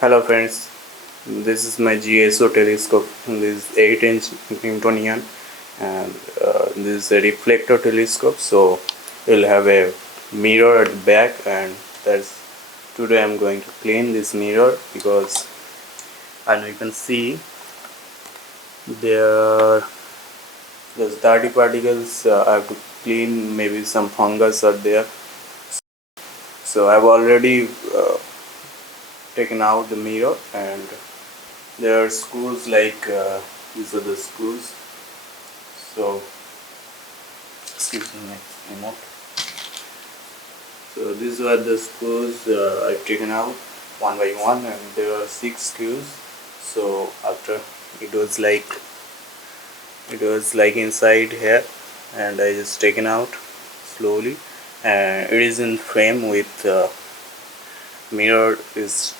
Hello friends, this is my GSO telescope. This is 8-inch Newtonian and this is a reflector telescope. So you'll have a mirror at the back, and that's today I'm going to clean this mirror because and you can see there there's dirty particles. I have to clean, maybe some fungus are there. So I've already taken out the mirror, and there are screws like these are the screws. So excuse me, my remote. So these were the screws I've taken out one by one, and there are 6 screws. So after it was like inside here, and I just taken out slowly, and it is in frame with mirror is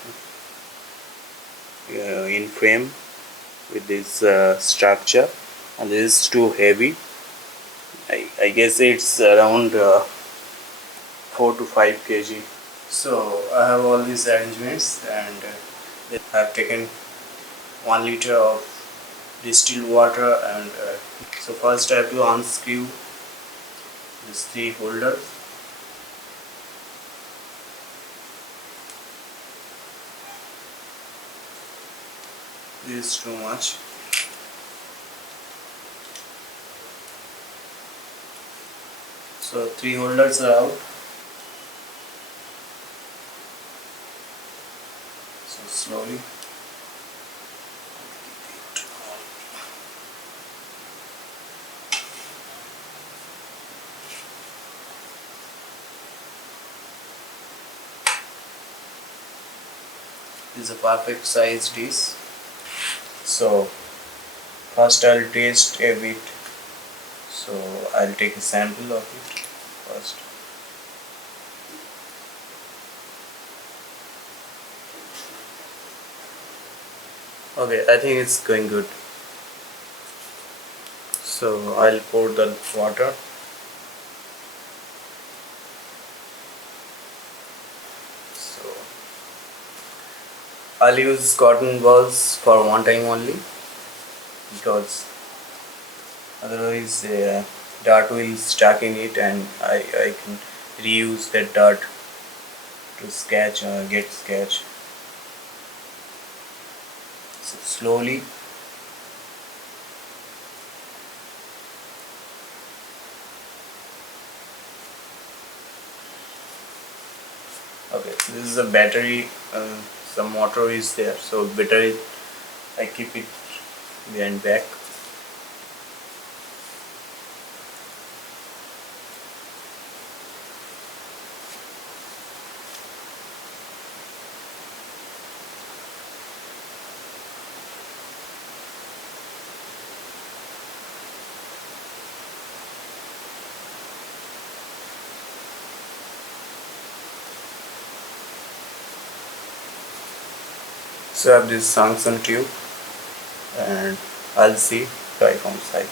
in frame with this structure, and this is too heavy. I guess it's around 4 to 5 kg. So I have all these arrangements, and I have taken 1 liter of distilled water, and so first I have to unscrew these 3 holders. This is too much. So 3 holders are out. So slowly. This is a perfect size dish. So first I'll taste a bit. So I'll take a sample of it first. Okay, I think it's going good. So I'll pour the water. So I'll use cotton balls for one time only, because otherwise dirt will stuck in it, and I can reuse that dirt to sketch or get sketch. So slowly. Okay, so this is a battery. Some motor is there, so better I keep it behind back. So I have this Samsung tube, and I'll see right from side.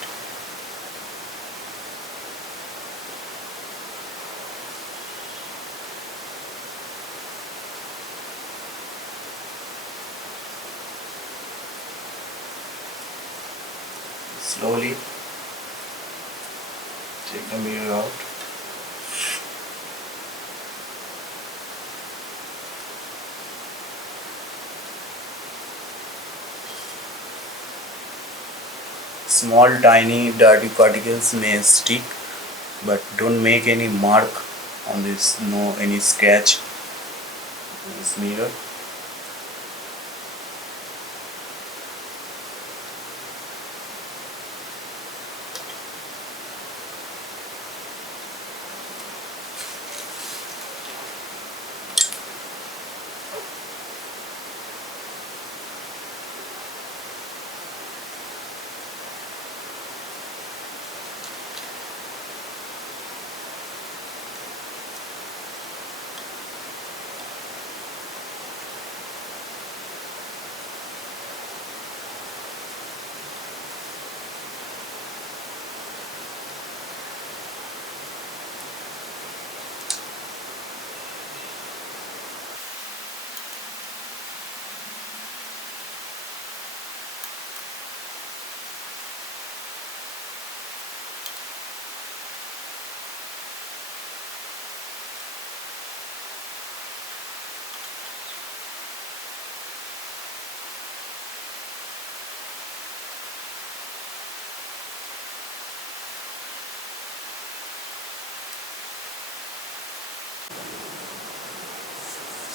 Slowly take the mirror out. Small tiny dirty particles may stick, but don't make any mark on this, no any scratch on this mirror.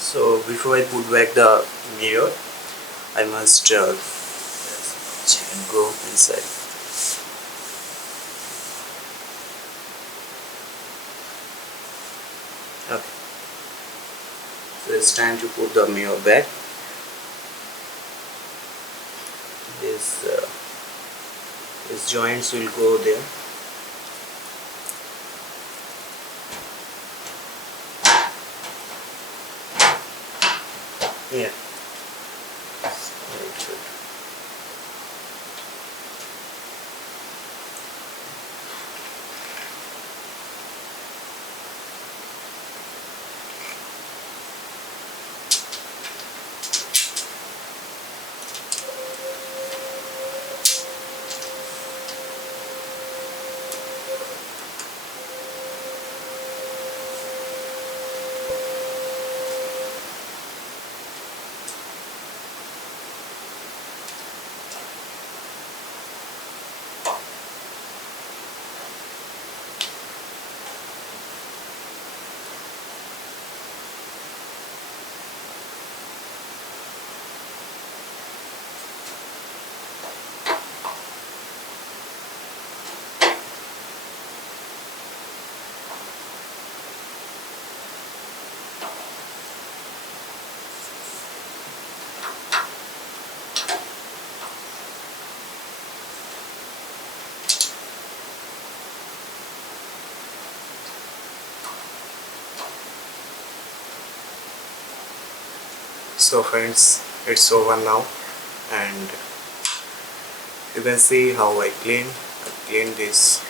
So before I put back the mirror, I must check and go inside. Okay, so it's time to put the mirror back. These joints will go there. Yeah. Very good. So friends, it's over now, and you can see how I cleaned this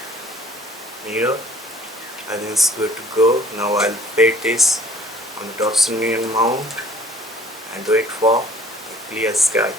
mirror. I think it's good to go. Now I'll paint this on the Dobson mirror mount and wait for a clear sky.